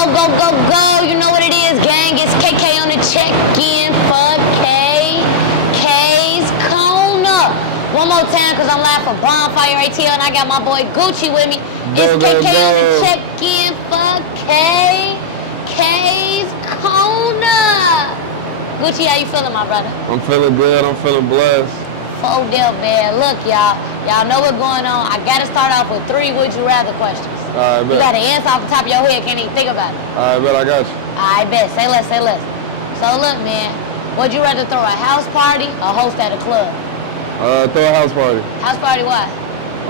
Go, go, go, go. You know what it is, gang. It's KK on the check-in. Fuck K. K's Corner. One more time, because I'm live for Bonfire ATL, and I got my boy Gucci with me. It's KK on the check-in. Fuck K. K's Corner. Gucci, how you feeling, my brother? I'm feeling good. I'm feeling blessed. Full deal, man. Look, y'all. Y'all know what's going on. I got to start off with 3 would you rather questions. All right, bet. You got to answer off the top of your head. Can't even think about it. All right, bet. I got you. All right, bet. Say less, say less. So, look, man. Would you rather throw a house party or host at a club? Throw a house party. House party, why?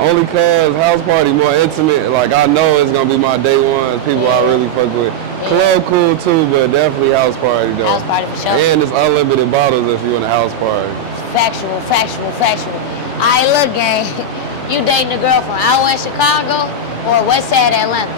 Only cause house party more intimate. Like, I know it's going to be my day ones, people I really fuck with. Club cool too, but definitely house party though. House party for sure. And it's unlimited bottles if you in a house party. Factual, factual, factual. All right, look, gang. You dating a girl from out west Chicago or west side Atlanta?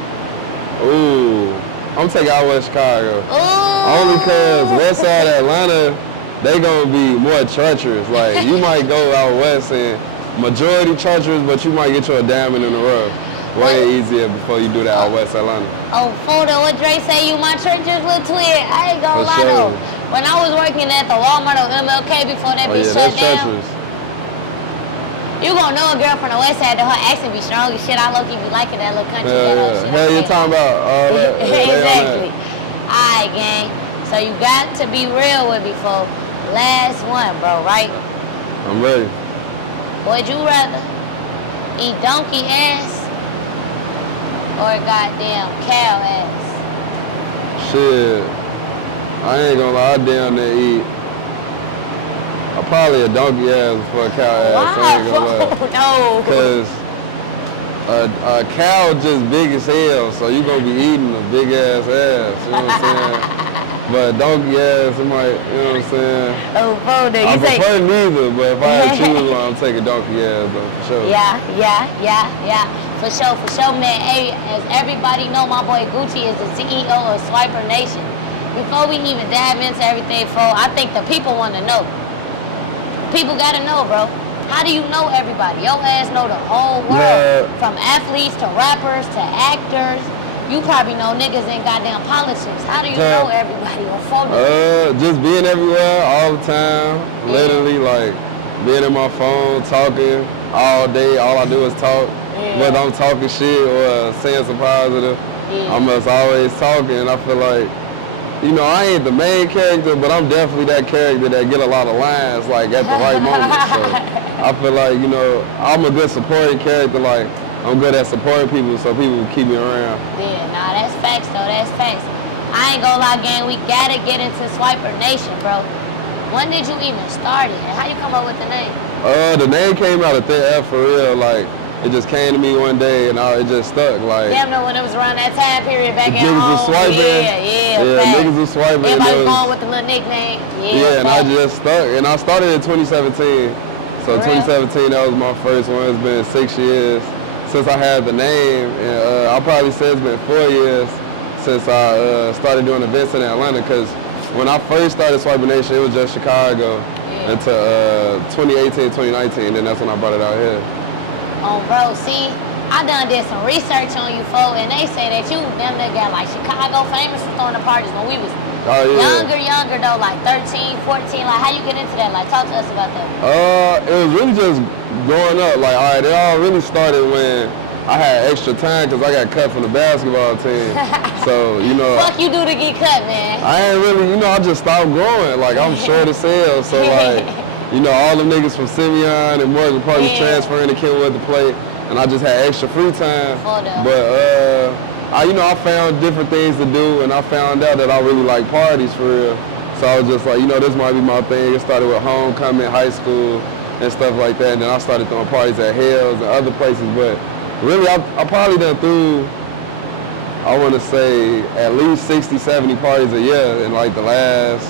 Ooh, I'm taking out west Chicago. Ooh. Only cause west side Atlanta, they gonna be more treacherous. Like, you might go out west and majority treacherous, but you might get you a diamond in the rough. Way easier before you do that out west Atlanta. Oh, Foda, what Dre say, you my treacherous little twin? I ain't gonna lie though. When I was working at the Walmart or MLK before that bitch shut down, you gonna know a girl from the west side that her accent be strong as shit. I low-key be liking that little country ghetto shit. Hell, you talking about all that. Exactly. Alright, gang. So you got to be real with me, folks. Last one, bro, right? I'm ready. Would you rather eat donkey ass or goddamn cow ass? Shit. I ain't gonna lie, I down there eat. I'm probably a donkey ass before a cow ass. Wow. I ain't gonna lie. No. Cause a cow just big as hell, so you gonna be eating a big ass ass. You know what I'm saying? But donkey ass, it might, you know what I'm saying? Oh, Foda, you I prefer neither, but if I had to choose one, I'm taking donkey ass though, for sure. Yeah. For sure, man. Hey, as everybody know, my boy Gucci is the CEO of Swiper Nation. Before we even dive into everything, I think the people want to know. People got to know, bro. How do you know everybody? Your ass know the whole world. From athletes to rappers to actors. You probably know niggas in goddamn politics. How do you know everybody on phone? Just being everywhere all the time. Literally, like, being in my phone, talking all day. All I do is talk. Whether I'm talking shit or saying some positive, I'm just always talking. And I feel like, you know, I ain't the main character, but I'm definitely that character that get a lot of lines, like, at the right moment. So I feel like, you know, I'm a good supporting character. Like, I'm good at supporting people, so people keep me around. Yeah, nah, that's facts, though. That's facts. I ain't gonna lie, gang. We gotta get into Swiper Nation, bro. When did you even start it? And how you come up with the name? The name came out of thin air for real. Like, it just came to me one day and it just stuck. Like, damn, no, when it was around that time period back at home. Niggas was swiping. Yeah, niggas was swiping. Everybody was going with the little nickname. Yeah, and I just stuck. And I started in 2017. So 2017, that was my first one. It's been 6 years since I had the name. And I'll probably say it's been 4 years since I started doing events in Atlanta. Because when I first started Swiper Nation, it was just Chicago until 2018, 2019. Then that's when I brought it out here. Oh, bro, see, I did some research on you, folks, and they say that you damn near got like Chicago famous for throwing the parties when we was younger though, like 13, 14. Like, how you get into that? Like, talk to us about that. It was really just growing up. Like, all right, it all really started when I had extra time because I got cut from the basketball team. So, you know. Fuck you do to get cut, man. I ain't really, you know, I just stopped growing. Like, I'm short as hell, so like. You know, all them niggas from Simeon and Morgan Park was transferring to Kenwood to play, and I just had extra free time. But, I found different things to do, and I found out that I really like parties for real. So I was just like, you know, this might be my thing. It started with homecoming, high school, and stuff like that. And then I started throwing parties at Hales and other places. But really, I probably done threw, I want to say, at least 60, 70 parties a year in like the last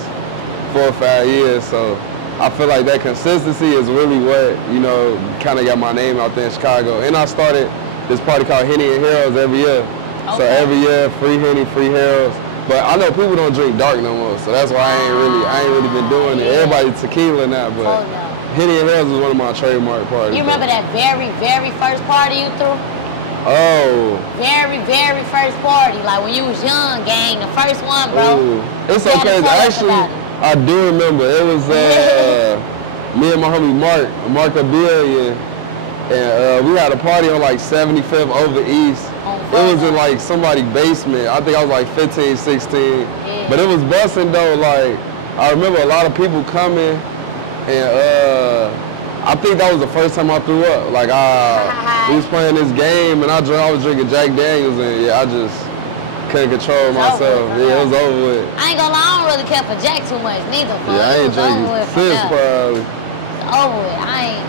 4 or 5 years. So I feel like that consistency is really what, you know, kind of got my name out there in Chicago. And I started this party called Henny and Heroes every year. Okay. So every year, free Henny, free Heroes. But I know people don't drink dark no more, so that's why I ain't really been doing it. Everybody tequila now, but Henny and Heroes was one of my trademark parties. You remember that very, very first party you threw? Oh. Very, very first party. Like when you was young, gang. The first one, bro. Ooh. It's okay. Actually, I do remember. It was me and my homie Mark Abillion. And we had a party on like 75th over East. It was in like somebody's basement. I think I was like 15, 16. Yeah. But it was busting though. Like, I remember a lot of people coming. And I think that was the first time I threw up. Like, we was playing this game and I was drinking Jack Daniels. And yeah, I just couldn't control myself. Yeah, it was over with. I ain't gonna lie, I don't really care for Jack too much neither. Yeah, I ain't drinking since probably. It's over with. I ain't,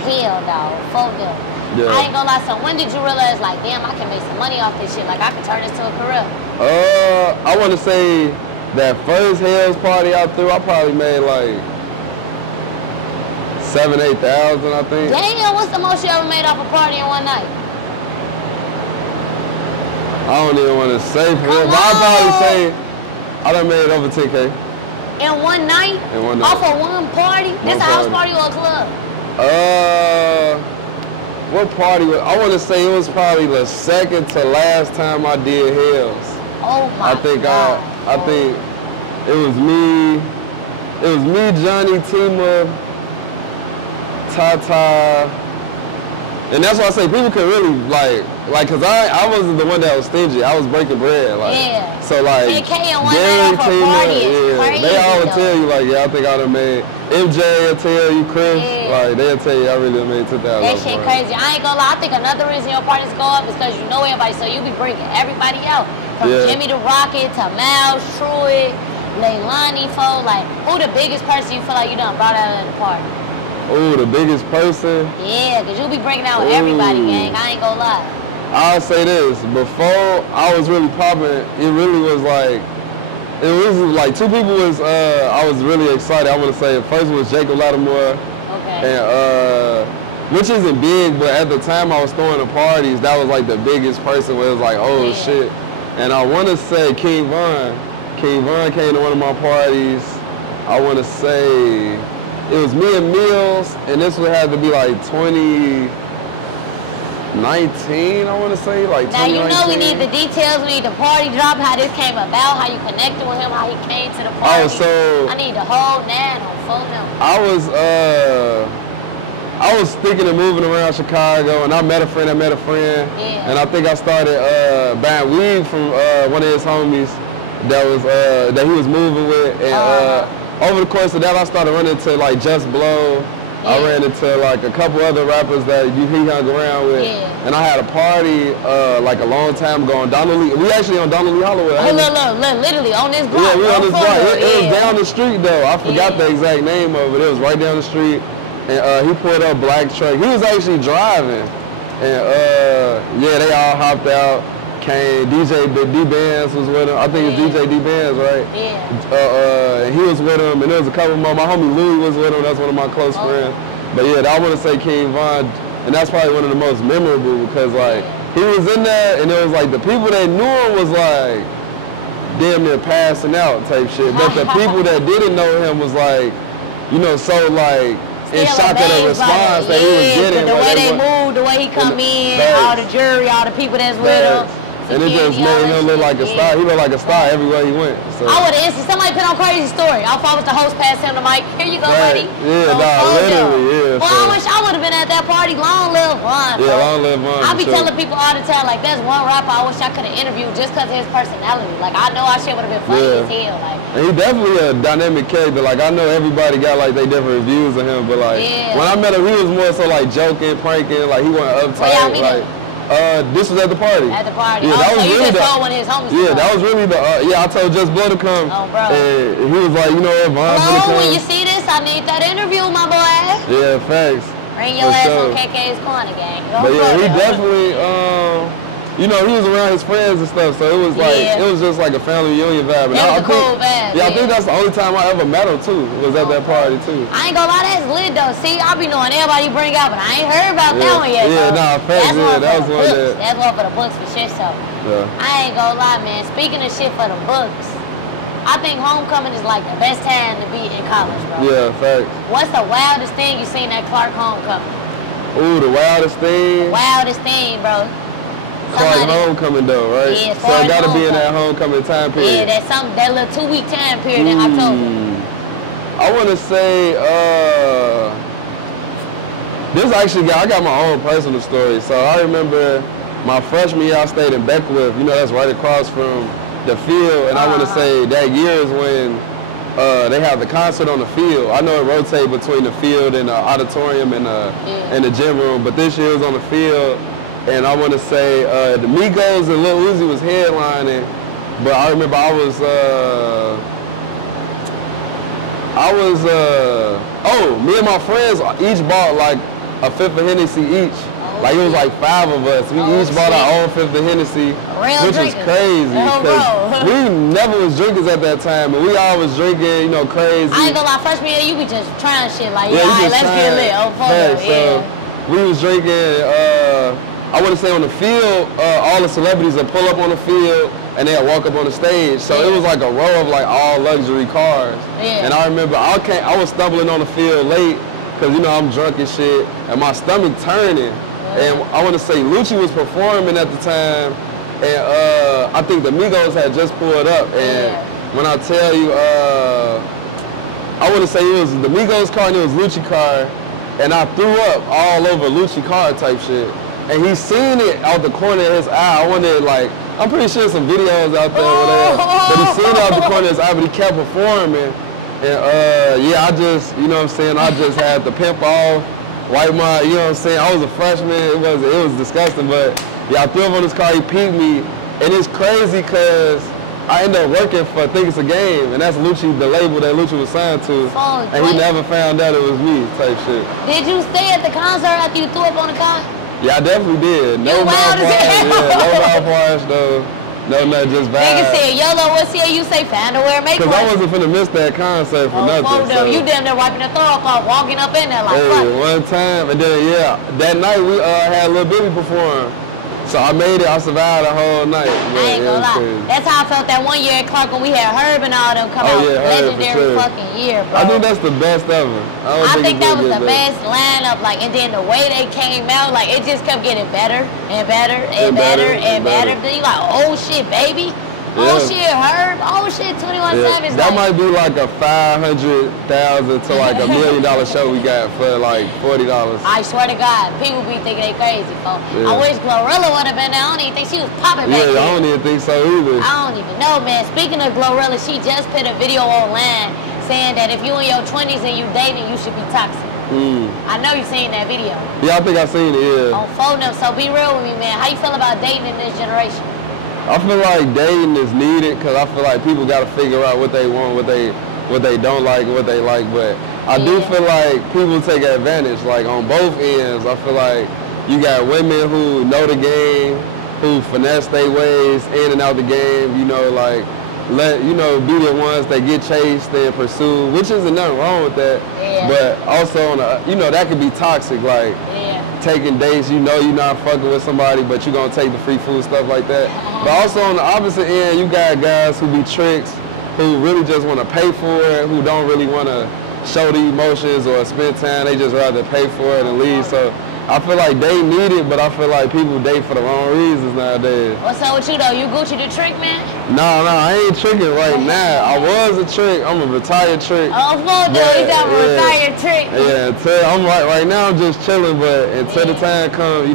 hell dog, fuck them. Yeah. I ain't gonna lie, so when did you realize like, damn, I can make some money off this shit? Like I can turn this to a career? I wanna say that first Hells party I threw, I probably made like 7,000, 8,000, I think. Damn, what's the most you ever made off a party in one night? I don't even want to say for real, but I'd probably say I done made over 10K. In one night? In one night. Off of one party? This a house party or a club? What party? I want to say it was probably the second to last time I did Hells. Oh my God. I think it was me. It was me, Johnny, Tima, Tata, and that's why I say people can really like, cause I wasn't the one that was stingy. I was breaking bread, like. Yeah. So like, Gary, Tina, yeah, they all would tell you like, yeah, I think I done made. MJ will tell you, Chris, like they'll tell you I really made 2,000. That shit crazy. I ain't gonna lie. I think another reason your parties go up is because you know everybody, so you be bringing everybody out. From Jimmy the Rocket to Miles, Troy, Leilani, fo. Like, who the biggest person you feel like you done brought out at the party? Oh, the biggest person? Yeah, because you be bringing out everybody, gang. I ain't gonna lie. I'll say this. Before I was really popping, it really was like, it was like two people was, I was really excited. I want to say, first was Jacob Lattimore. Okay. And, which isn't big, but at the time I was throwing the parties, that was like the biggest person where it was like, oh shit. And I want to say King Von. King Von came to one of my parties. I want to say it was me and Mills, and this would have to be like 2019, I want to say, like 2019. Now you know we need the details, we need the party drop, how this came about, how you connected with him, how he came to the party. Oh, so I need the whole nano, phone number. I was thinking of moving around Chicago, and I met a friend that met a friend, and I think I started buying weed from one of his homies that he was moving with, and over the course of that, I started running into like Just Blow. I ran into like a couple other rappers that he hung around with, and I had a party like a long time ago on Donald Lee. We actually on Donald Lee Holloway. Hey, look, literally on this block. Yeah, we on this block. It was down the street though. I forgot the exact name of it. It was right down the street. And he pulled up black truck. He was actually driving. And they all hopped out. Came, DJ D-Bands was with him. I think it's DJ D-Bands, right? Yeah. He was with him, and there was a couple more. My homie Louie was with him. That's one of my close friends. But yeah, I want to say King Von, and that's probably one of the most memorable because like, he was in there, and it was like the people that knew him was like, damn near passing out type shit. But the people that didn't know him was like, so like, in shock at the response that he was getting. The way they moved, the way he come in, all the jury, all the people that's with him. And it just made him look like a star. He looked like a star everywhere he went. So. I would have instant. Somebody put on Crazy Story. I was the host, passed him the mic. Here you go, buddy. Yeah, literally, Well, I wish I would have been at that party. Long live Von. Yeah, long live Von. I be telling people all the time, like, there's one rapper I wish I could have interviewed just because of his personality. Like, I know our shit would have been funny as hell. Like, and he definitely a dynamic character. Like, I know everybody got like they different reviews of him, but like when I met him, he was more so like joking, pranking. Like he wasn't uptight. This was at the party. At the party. Yeah, that was so really you just told one of his homies. Yeah, that was really the. I told Just Blow to come. Oh, bro. And he was like, you know what, Von's gonna come. When you see this, I need that interview, my boy. Yeah, thanks. Bring your ass on KK's corner, gang. But yeah, he definitely. He was around his friends and stuff, so it was like it was just like a family reunion vibe. It was a cool vibe. Yeah, I think that's the only time I ever met him too. Was at that party too. I ain't gonna lie, that's lit though. See, I be knowing everybody you bring out, but I ain't heard about that one yet. Yeah, nah, facts. That was one that. That's one for the books for shit. So I ain't gonna lie, man. Speaking of shit for the books, I think homecoming is like the best time to be in college, bro. Yeah, facts. What's the wildest thing you seen at Clark homecoming? Ooh, the wildest thing. The wildest thing, bro. Like homecoming though, right? Yeah, so it gotta be in that homecoming time period. Yeah, that little 2-week time period in October. I wanna say this actually I got my own personal story. So I remember my freshman year I stayed in Beckwith, you know that's right across from the field, and I wanna say that year is when they have the concert on the field. I know it rotates between the field and the auditorium and the gym room, but this year it was on the field. And I want to say the Migos and Lil Uzi was headlining, but I remember me and my friends each bought like a fifth of Hennessy each. Like it was like 5 of us. We each bought our own fifth of Hennessy, which was crazy. Because we never was drinkers at that time, and we always drinking, you know, crazy. I ain't gonna lie, freshman year you be just trying shit like, all right, let's get lit. So we was drinking. I want to say on the field, all the celebrities would pull up on the field and they'd walk up on the stage. So it was like a row of like all luxury cars. And I remember I was stumbling on the field late because, you know, I'm drunk and shit, and my stomach turning. And I want to say Lucci was performing at the time, and I think the Migos had just pulled up. And when I tell you, I want to say it was the Migos car and it was Lucci car, and I threw up all over Lucci car type shit. And he seen it out the corner of his eye. I wondered, like, I'm pretty sure some videos out there whatever, but he seen it out the corner of his eye, but he kept performing. And yeah, I just, you know what I'm saying, I just had to pimp off, wipe my, you know what I'm saying, I was a freshman, it was disgusting, but yeah, I threw up on his car, he peeped me, and it's crazy because I ended up working for Think It's a Game, and that's Lucci, the label that Lucci was signed to, and he never found out it was me type shit. Did you stay at the concert after you threw up on the car? Yeah, I definitely did. No malpractice, no malpractice though. No, not just bad. Nigga said, YOLO, what's here? You say, find a where make one. Because I wasn't finna miss that concert for nothing. So. You damn near wiping the throw off, walking up in there like, fuck. One time, and then, that night we had Lil Baby perform. So I made it, I survived the whole night. I ain't gonna lie. That's how I felt that one year at Clark when we had Herb and all them come out. Legendary fucking year, bro. I think that's the best ever. I think that was the best lineup, like, and then the way they came out, like, it just kept getting better and better and better and better. Then you like, oh shit, baby. Oh shit, Herb. Oh shit, 21 Savage. That might be like a $500,000 to like $1 million show we got for like $40. I swear to God, people be thinking they crazy, folks. I wish Glorilla would have been there. I don't even think she was popping back then. I don't even think so either. I don't even know, man. Speaking of Glorilla, she just put a video online saying that if you in your 20s and you dating, you should be toxic. I know you seen that video. Yeah, I think I seen it, On phone up. So be real with me, man. How you feel about dating in this generation? I feel like dating is needed because I feel like people got to figure out what they want, what they don't like, what they like. But I do feel like people take advantage, like on both ends. I feel like you got women who know the game, who finesse their ways in and out the game. You know, like be the ones that get chased and pursued, which isn't nothing wrong with that. But also that could be toxic, like. Taking dates, you know you're not fucking with somebody, but you're gonna take the free food, stuff like that. But also on the opposite end, you got guys who be tricks, who really just want to pay for it, who don't really want to show the emotions or spend time. They just rather pay for it and leave. So I feel like they need it, but I feel like people date for the wrong reasons nowadays. What's up with you though? You Gucci the trick, man? No, I ain't tricking right now. I was a trick. I'm a retired trick. Oh, fuck though. He's a retired trick. Yeah, I'm right now I'm just chilling, but until the time comes,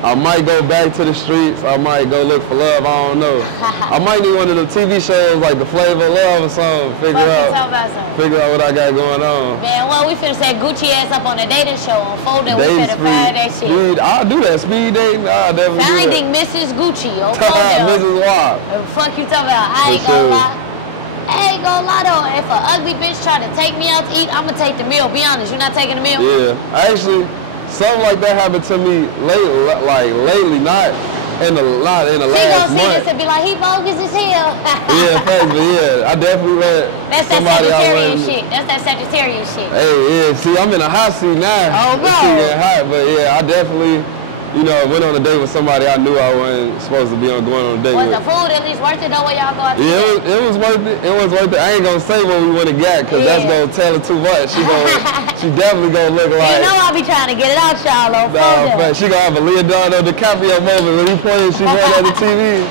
I might go back to the streets. I might go look for love. I don't know. I might need one of the TV shows like The Flavor of Love or something. Figure out what I got going on. Man, well, we finna set Gucci ass up on a dating show on Folded. We finna find that shit. I'll do that. Speed dating. I'll definitely Finding Mrs. Gucci on Folded. Mrs. Wop. Fuck you talking about? I ain't gonna lie though. If an ugly bitch try to take me out to eat, I'ma take the meal. Be honest, you not taking the meal? Yeah, actually. Something like that happened to me lately, not in the last month. She gonna see this and be like, he bogus as hell. I definitely let somebody out. That's that Sagittarius shit. Hey, see, I'm in a hot seat now. Oh, bro. It's getting hot, but I definitely you know, went on a date with somebody I knew I wasn't supposed to be going on a date with. Was the food at least worth it though when y'all go out to Yeah, it was worth it. It was worth it. I ain't gonna say what we would have got because that's gonna tell her too much. She definitely gonna look like. You know I be trying to get it out, y'all. Nah, she gonna have a Leonardo DiCaprio moment when he pointed. She right at the TV.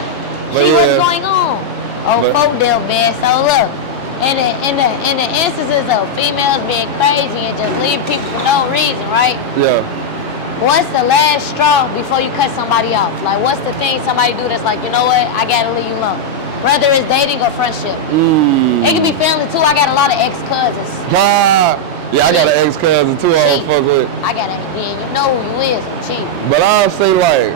But see what's going on? Oh, folk deal, man. So look, in the instances of females being crazy and just leave people for no reason, right? Yeah. What's the last straw before you cut somebody off? Like, what's the thing somebody do that's like, you know what, I gotta leave you alone? Whether it's dating or friendship. It can be family too. I got a lot of ex-cousins. Yeah, I got an ex-cousin too I don't fuck with. I got an you know who you is, cheap. But I'll say like,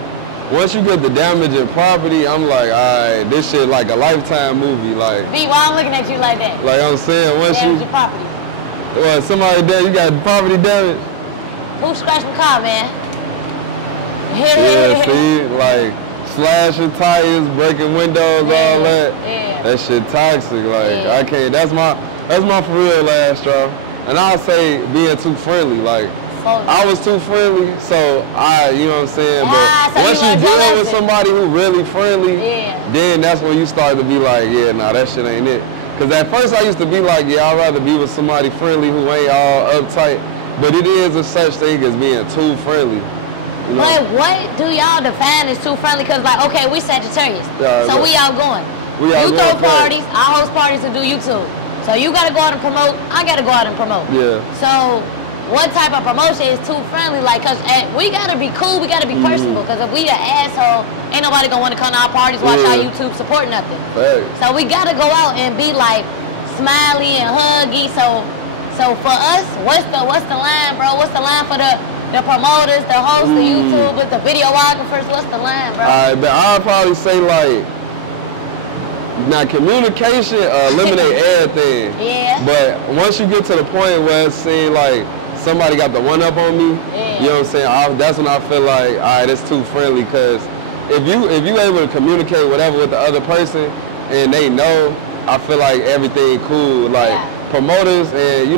once you get the damage in property, I'm like, alright, this shit like a Lifetime movie. Like, B, why I'm looking at you like that? Like I'm saying, once damage your property. Well, somebody dead, you got property damage. Who scratched my car, man? Yeah, see, like slashing tires, breaking windows, all that. Yeah. That shit toxic. Like I can't. That's my for real last straw. And I'll say being too friendly. Like I was too friendly, so you know what I'm saying. But so once you deal with somebody who really friendly, then that's when you start to be like, yeah, nah, that shit ain't it. Cause at first I used to be like, yeah, I'd rather be with somebody friendly who ain't all uptight. But it is a such thing as being too friendly. You know? But what do y'all define as too friendly? Cause like, okay, we Sagittarius, so we outgoing. You throw parties, I host parties, and do you too. So you gotta go out and promote, I gotta go out and promote. Yeah. So what type of promotion is too friendly? Like, cause we gotta be cool, we gotta be personable. Cause if we an asshole, ain't nobody gonna wanna come to our parties, watch our YouTube, support nothing. Right. So we gotta go out and be like smiley and huggy. So for us, what's the line, bro? What's the line for the promoters, the hosts, the YouTubers, the videographers? What's the line, bro? Alright, but I'll probably say like, now communication eliminate everything. Yeah. But once you get to the point where it seems like somebody got the one up on me, you know what I'm saying? That's when I feel like, alright, it's too friendly. Cause if you able to communicate whatever with the other person and they know, I feel like everything cool. Like promoters and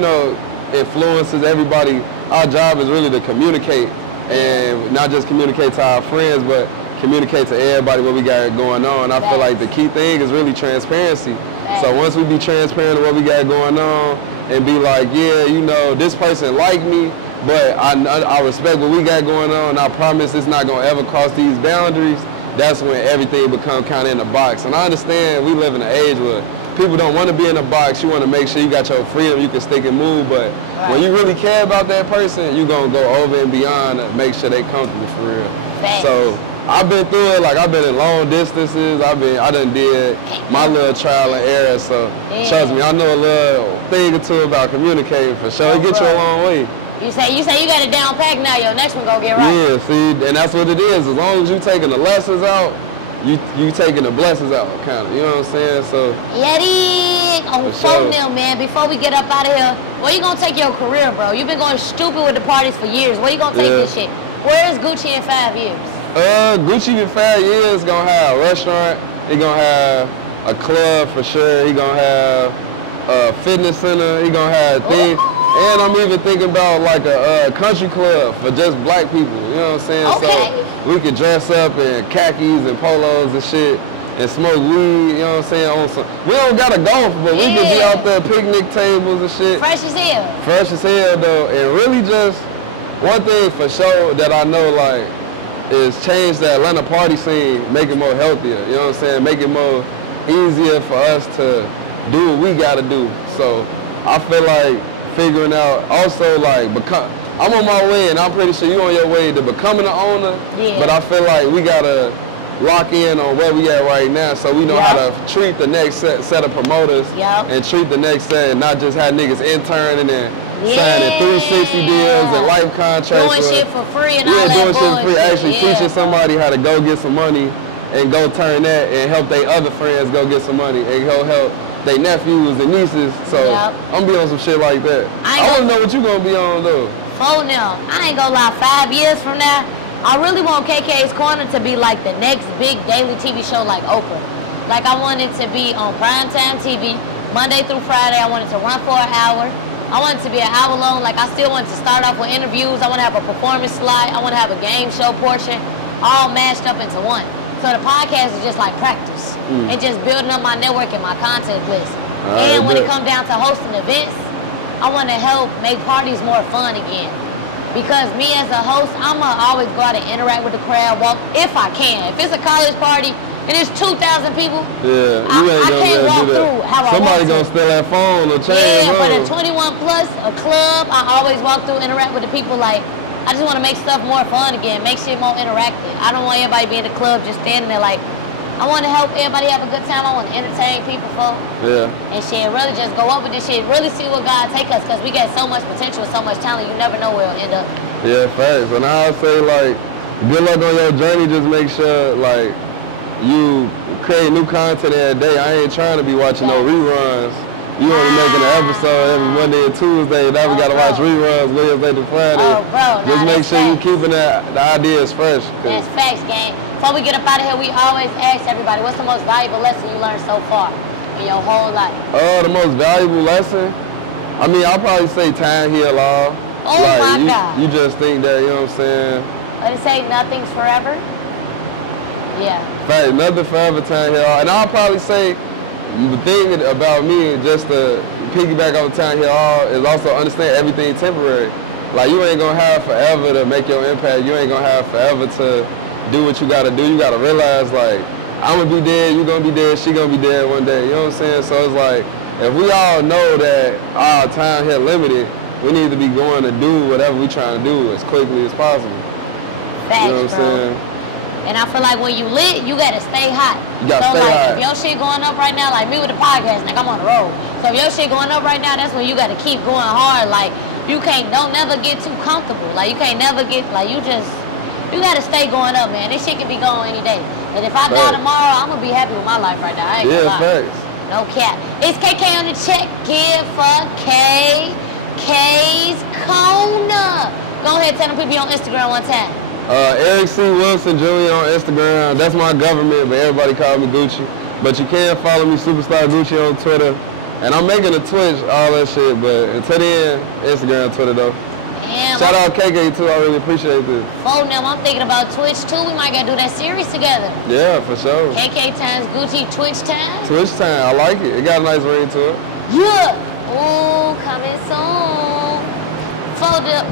influencers, everybody. Our job is really to communicate and not just communicate to our friends, but communicate to everybody what we got going on. I feel like the key thing is really transparency. So once we be transparent to what we got going on and be like, yeah, this person like me, but I respect what we got going on. I promise it's not gonna ever cross these boundaries. That's when everything become kind of in a box. And I understand we live in an age where people don't want to be in a box. You want to make sure you got your freedom, you can stick and move. But when you really care about that person, you gonna go over and beyond to make sure they comfortable for real. So I've been through it. Like I've been in long distances. I done did my little trial and error. So trust me, I know a little thing or two about communicating for sure. It gets you a long way. You say you got it down packed now. Your next one gonna get right. Yeah, see, and that's what it is. As long as you taking the lessons out, you taking the blessings out, kind of. You know what I'm saying? So. On phone now, man. Before we get up out of here, where you gonna take your career, bro? You've been going stupid with the parties for years. Where you gonna take this shit? Where is Gucci in 5 years? Gucci in 5 years gonna have a restaurant. He gonna have a club for sure. He gonna have a fitness center. He gonna have things. And I'm even thinking about like a country club for just black people. You know what I'm saying? Okay. So we could dress up in khakis and polos and shit and smoke weed. You know what I'm saying? We don't gotta golf, but we could be out there picnic tables and shit. Fresh as hell. Fresh as hell though, and really just one thing for sure that I know like is change the Atlanta party scene, make it more healthier. You know what I'm saying? Make it more easier for us to do what we gotta do. So I feel like figuring out also like I'm on my way and I'm pretty sure you on your way to becoming an owner. But I feel like we gotta lock in on where we at right now so we know how to treat the next set of promoters and treat the next set and not just have niggas interning and signing 360 deals and life contracts. Doing shit for free and all that doing shit for free. bullshit. Actually teaching somebody how to go get some money and go turn that and help their other friends go get some money and go help their nephews and nieces. So I'm gonna be on some shit like that. I wanna know what you gonna be on though. Now, I ain't gonna lie, 5 years from now, I really want KK's Corner to be like the next big daily TV show like Oprah. Like I want it to be on primetime TV, Monday through Friday. I want it to run for an hour. I want it to be an hour long. Like, I still want to start off with interviews. I want to have a performance slide. I want to have a game show portion, all mashed up into one. So the podcast is just like practice. And just building up my network and my content list. And when it comes down to hosting events, I want to help make parties more fun again. Because me as a host, I'm going to always go out and interact with the crowd, walk, if I can. If it's a college party and there's 2,000 people, I can't walk through how Somebody gonna steal that phone or change. Yeah, but a 21 plus, a club, I always walk through, interact with the people. Like, I just want to make stuff more fun again, make shit more interactive. I don't want everybody being in the club just standing there like, I want to help everybody have a good time. I want to entertain people, folks. Yeah. And shit, really just go up with this shit. Really see where God take us, because we got so much potential, so much talent. You never know where it'll end up. Yeah, facts. And I would say, like, good luck on your journey. Just make sure, like, you create new content every day. I ain't trying to be watching no reruns. You only making an episode every Monday and Tuesday. Now we gotta watch reruns Wednesday to Friday. Oh, bro. Just make sure you keeping the ideas fresh. That's facts, gang. Before we get up out of here, we always ask everybody, what's the most valuable lesson you learned so far in your whole life? The most valuable lesson? I mean, I'll probably say time heal all. Oh, like, my God. You just think that, you know what I'm saying? Let it say nothing's forever? Yeah. Fact, nothing forever, time heal all. And I'll probably say, the thing about me, just to piggyback on time heal all, is also understand everything temporary. Like, you ain't gonna have forever to make your impact. You ain't gonna have forever to do what you gotta do. You gotta realize, like, I'm gonna be dead, you gonna be dead, she gonna be dead one day. You know what I'm saying? So it's like, if we all know that our time here limited, we need to be going to do whatever we trying to do as quickly as possible. Facts, you know what I'm saying? And I feel like when you lit, you gotta stay hot. You gotta stay hot. If your shit going up right now, like me with the podcast, like I'm on the road. So if your shit going up right now, that's when you gotta keep going hard. Like, you don't never get too comfortable. Like, you can't never get, like, you gotta stay going up, man. This shit can be going any day. And if I die tomorrow, I'm gonna be happy with my life right now. I ain't gonna lie. Facts. No cap. It's KK on the check. Give for K's Corner. Go ahead, tell them people on Instagram one time. Eric C. Wilson Jr. on Instagram. That's my government, but everybody call me Gucci. But you can follow me, Superstar Gucci, on Twitter. And I'm making a Twitch, all that shit, but until then, Instagram, Twitter, though. Damn, shout out KK, too. I really appreciate this. Oh, now I'm thinking about Twitch, too. We might gotta do that series together. Yeah, for sure. KK times Gucci, Twitch time? Twitch time. I like it. It got a nice ring to it. Yeah. Ooh, coming soon. Fold up.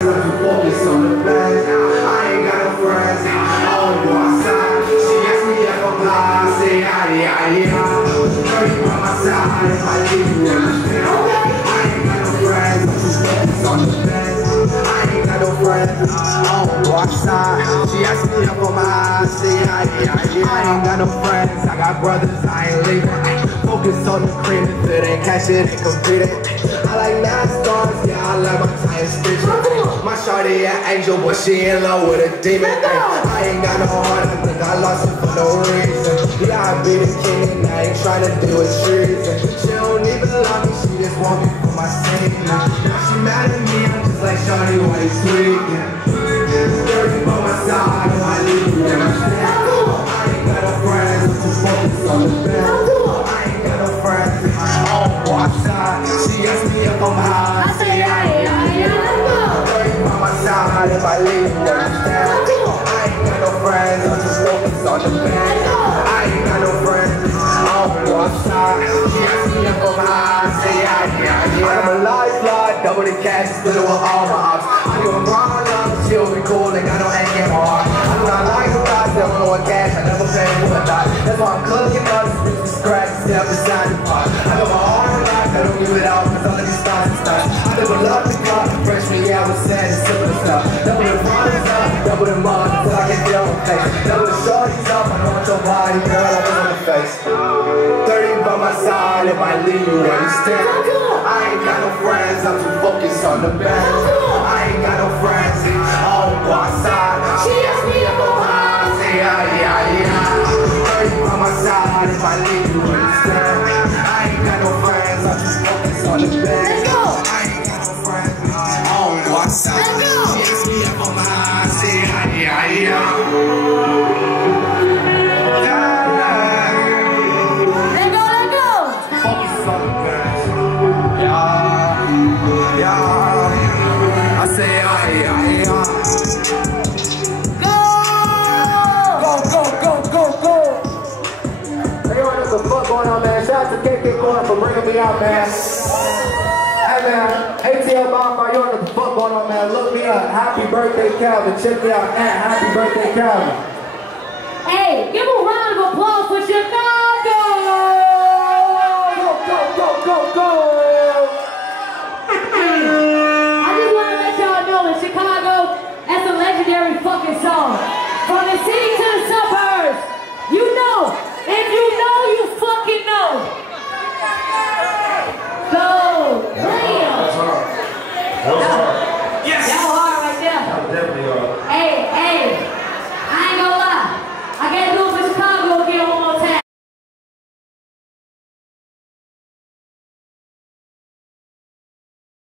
Focus on the bag. I ain't got no friends. I don't go outside. She asked me if I'm high. I say, yeah. 30 by my side. If I leave you understand. I ain't got no friends. Focus on the bag. I ain't got no friends. I don't go outside. She asked me if I'm high. I say, yeah. I ain't got no friends. I got brothers. I ain't leaving. Focus on the cream. If it ain't cash, it ain't completed. I like NASCARs. Yeah, I like my tires stitched. My shawty an angel, but she in love with a demon. I ain't got no heart, I think I lost it for no reason. Yeah, I be the king and I ain't trying to deal with treason. She don't even love me, she just want me for my sake. Now she mad at me, I'm just like shawty, why you tweaking? Dirty by my side, if I leave you, then I'm sad. I ain't got no friends, I'm just focused on the bed. I ain't got no friends, I don't go outside. She asked me if I'm high, I say yeah. If I leave, you understand? I ain't got no friends, I'm just focused on the band. I ain't got no friends, I don't go outside. She asked me if I'm high, I say yeah. I'm a lifeline, double the cash, split it with all my ops. I do a wrong love, she'll be cool, ain't got no end game hard. I do not like the guys that want no cash, I never pay for a dot. That's why I'm cooking up, spit the scratch, step beside the pot. I got my arm locked, I don't give it out, cause all of these stars and stars. I never love the car, freshman, yeah, I was sad and simple stuff. Double the runners up, double the mud, till I can feel my face. Double the shorties up, I know it's your body, girl, I was on the face. 30 by my side, if I leave you, understand? I ain't got no friends, I'm too focused on the band. I ain't got no friends, I don't go outside. She asked me if I'm high, I say yeah. 30 by my side, if I leave you, understand? I ain't got no friends, I'm too focused on the band. I ain't got no friends, I don't go outside. She asked me if I'm high, I say yeah. Let go. Focus on the band. Yeah. out, man. Hey, man. ATL Bonfire, you don't know what the fuck going on, man. Look me up. Happy birthday, Calvin. Check me out at Happy Birthday, Calvin. Hey, give a round of applause for Chicago! Go, go, go, go, go!